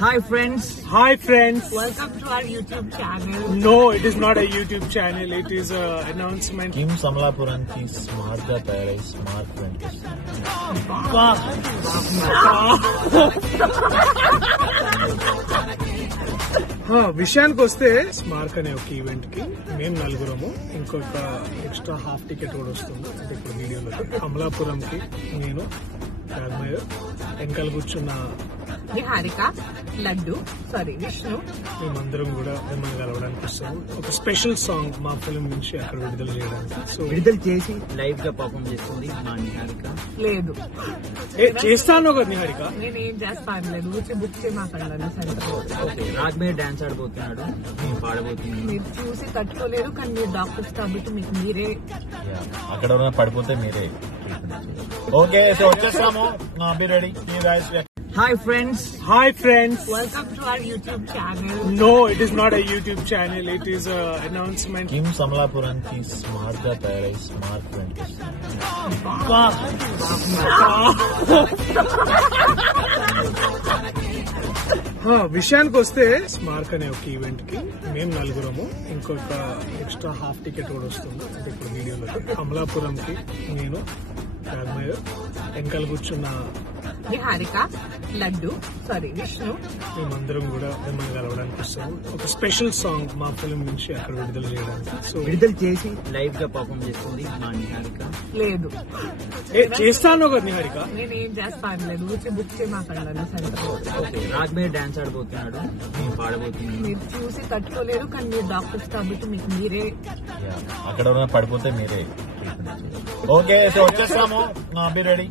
Hi friends. Hi friends. Welcome to our YouTube channel. No, it is not a YouTube channel. It is an announcement. కిమ్ సమలాపురానికి smart గా తయారై smart Venkateswara విషయానికి వస్తే స్మార్క్ అనే ఒక ఈవెంట్ కి మేము నలుగురము, ఇంకొక ఎక్స్ట్రా హాఫ్ టికెట్ కూడా వస్తుంది. అంటే ఇప్పుడు వీడియోలో అమలాపురంకి నేను వెనకాల కూర్చున్న నిహారిక, లడ్డు, విష్ణు మేమందరం కూడా మిమ్మల్ని కలవడానికి వస్తాము. ఒక స్పెషల్ సాంగ్ మా ఫిల్మ్ నుంచి అక్కడ విడుదల చేయడానికి. సో విడుదల చేసి లైవ్ గా పర్ఫార్మ్ చేస్తుంది మా నిహారిక. లేదు చేస్తాను కదా నిహారిక. నేనేం చేస్తాను లేదు, ఊరికి బుక్ చేయమాకండి. ఓకే, రాజ్మేర్ డాన్స్ ఆడబోతున్నాడు, నేను పాడబోతున్నాను. మీరు చూసి తట్టుకోలేరు, కానీ మీరు డాక్టర్స్ కాబట్టి మీకు మీరే అక్కడ పడిపోతే మీరే. ఓకే, సో వచ్చేస్తాము. Be ready. Hi friends. Hi friends. Welcome to our YouTube channel. No, it is not a YouTube channel. It is an announcement. కిమ్ సమలాపురానికి స్మార్ట్ గా తయారై స్మార్ట్ వెంకటేశ్వర విషయానికి వస్తే స్మార్క్ అనే ఒక ఈవెంట్ కి మేము నలుగురము, ఇంకొక ఎక్స్ట్రా హాఫ్ టికెట్ కూడా వస్తుంది. అంటే ఇప్పుడు వీడియోలో అమలాపురంకి నేను వెనకాల కూర్చున్న నిహారిక, లడ్డు, విష్ణు మేమందరం కూడా మిమ్మల్ని కలవడానికి వస్తాము. ఒక స్పెషల్ సాంగ్ మా ఫిల్మ్ నుంచి అక్కడ విడుదల చేయడానికి. సో విడుదల చేసి లైవ్ గా పర్ఫార్మ్ చేస్తుంది మా నిహారిక. లేదు చేస్తాను కదా నిహారిక. నేనేం చేస్తాను లేదు, ఊరికి బుక్ చేయమాకండి. ఓకే, రాజ్మేర్ డాన్స్ ఆడబోతున్నాడు, నేను పాడబోతున్నాను. మీరు చూసి తట్టుకోలేరు, కానీ మీరు డాక్టర్స్ కాబట్టి మీకు మీరే అక్కడ పడిపోతే మీరే. ఓకే, సో వచ్చేస్తాము. Be ready.